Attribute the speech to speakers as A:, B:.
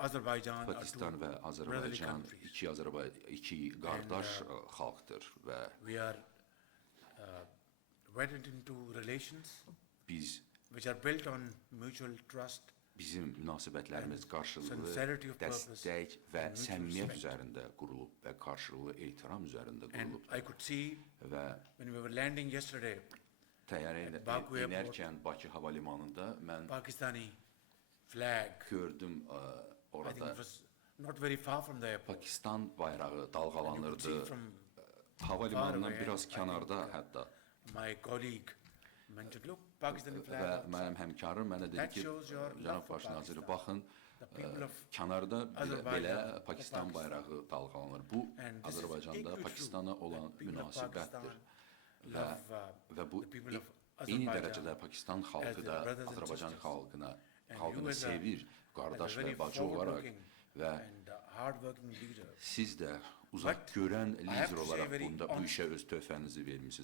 A: Azerbaijan are Pakistan ve Azerbaycan iki Azerbaycan iki kardeş e, halktır ve We are uh, wedded into relations biz which are built on mutual trust bizim münasibətlərimiz qarşılıqlı dəstək və səmimiyyət üzərində qurulub və qarşılıqlı ehtiram üzərində qurulub I could see və when we were landing yesterday, təyyarə enərkən Bakı hava limanında mən Pakistani flag. gördüm e, I think orada. Pakistan bayrağı And you could see dalğalanırdı. from Hava limanından away, biraz kənarda hətta my colleague mentioned, look, Pakistani və flag. outside." mənim həmkarım mənə dedi ki, cənab baş naziri, Pakistan. baxın, e, kənarda belə, Pakistan Pakistan. bayrağı dalğalanır. Bu Azərbaycanda Pakistana olan münasibətdir. Pakistan Və və bu eyni dərəcədə Pakistan xalqı da Azərbaycan xalqına xalqını sevir, və very bacı hard-working leader. siz görən I have lider very bunda bu işə öz töhfənizi vermisiniz.